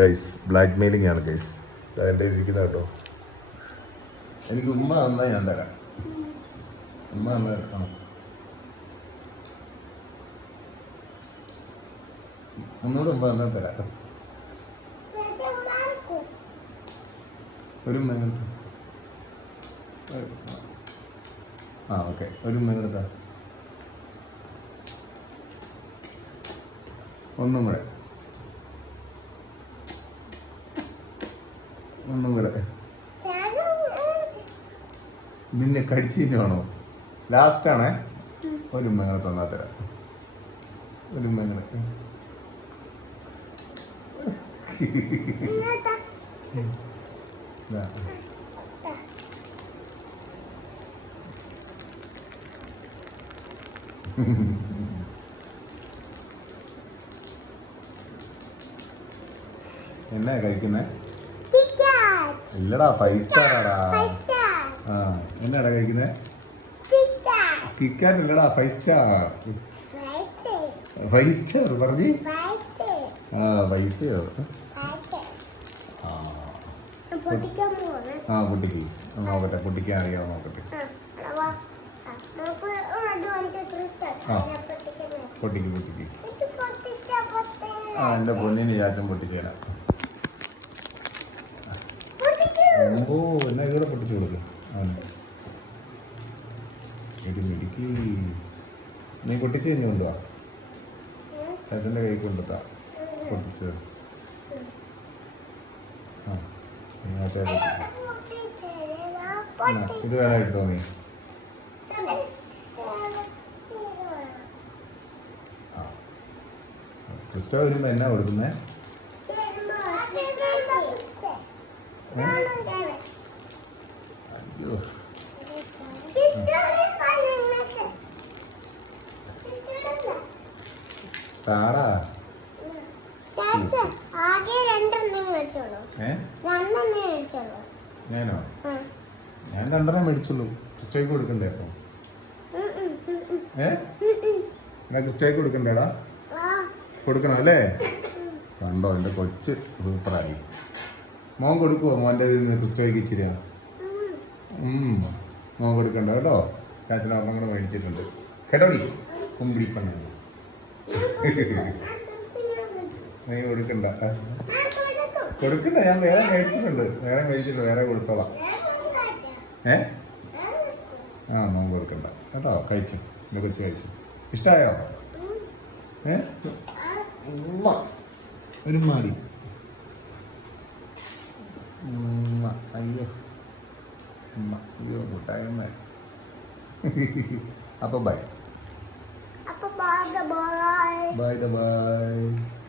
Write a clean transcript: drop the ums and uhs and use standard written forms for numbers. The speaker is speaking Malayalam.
ഗൈസ് ബ്ലാക്ക് മെയിലിംഗ് ആണ് ഗൈസ്. എൻ്റെ ഇരിക്കുന്ന കേട്ടോ. എനിക്ക് ഉമ്മ തന്നാൽ ഞാൻ തരാം. ഉമ്മ തന്നാൽ എടുക്കണം. ഒന്നുകൂടെ ഉമ്മ തന്നാൽ തരാം. ഒരു മിനിറ്റ്. ആ ഓക്കെ, ഒരു മിനിറ്റ്. ഒന്നും കൂടെ നിന്നെ കടിച്ചിട്ടാണോ? ലാസ്റ്റാണേ. ഒരു മേങ്ങ തന്നാ തരാം. ഒരു മേങ്ങ എന്നാ കഴിക്കുന്നേ? ഇല്ലടാ, 5 സ്റ്റാർ ആടാ. ആ എന്നാടാ കഴിക്കുന്നേ? കിക്കാറ്റ് ഇല്ലടാ, 5 സ്റ്റാർ. 5 സ്റ്റാർ പറഞ്ഞു. ആ 5 സ്റ്റാർ. ആ പൊട്ടിക്ക് നോക്കട്ടെ, പൊട്ടിക്കാൻ അറിയാമോ നോക്കട്ടെ. ആ പൊട്ടിക്ക് പൊട്ടിക്ക്. ആ എൻ്റെ പൊന്നിന് ചാച്ചൻ പൊട്ടിക്കാനാ. ഓ എന്നാ ഇവിടെ പൊട്ടിച്ചു കൊടുക്കും. ഇടുക്കി നീ പൊട്ടിച്ച് കഴിഞ്ഞ് കൊണ്ടുവാ. ചാച്ചൻ്റെ കൈ കൊണ്ടുത്താ പൊട്ടിച്ചത്. ആ ഇത് വേണം എടുത്തോ നീ. ആ ക്രിസ്റ്റോ വരുമ്പോ എന്നാ കൊടുക്കുന്നേ? അയ്യോ താടാ. ഞാനോ? ഞാൻ 2 മേടിച്ചുള്ളൂ. ക്രിസ്റ്റോയ്ക്ക് കൊടുക്കണ്ടേ? അപ്പൊ എന്നാ ക്രിസ്റ്റോയ്ക്ക് കൊടുക്കണ്ടേടാ? കൊടുക്കണം അല്ലേ? കണ്ടോ എൻ്റെ കൊച്ച് സൂപ്പറായി. മോൻ കൊടുക്കുവോ? മോൻ്റെ ക്രിസ്റ്റോയ്ക്ക് ഇച്ചിരിയാ. മോൻ കൊടുക്കണ്ട കേട്ടോ. ചാച്ചൻ ഒരെണ്ണം കൂടെ മേടിച്ചിട്ടുണ്ട് കേട്ടോടി. കുമ്പിടിപ്പണ്ണ നീ കൊടുക്കണ്ട. കൊടുക്കണ്ട, ഞാൻ വേറെ മേടിച്ചിട്ടുണ്ട്. വേറെ കൊടുത്തോളാം. ആ മോൻ കൊടുക്കണ്ട കേട്ടോ. കഴിച്ചു, എൻ്റെ കൊച്ചു കഴിച്ചു. ഇഷ്ടമായോ? ഒരു മാടി. അയ്യോ അയ്യോ മുട്ടായമ്മ. അപ്പൊ ബൈ. Bye.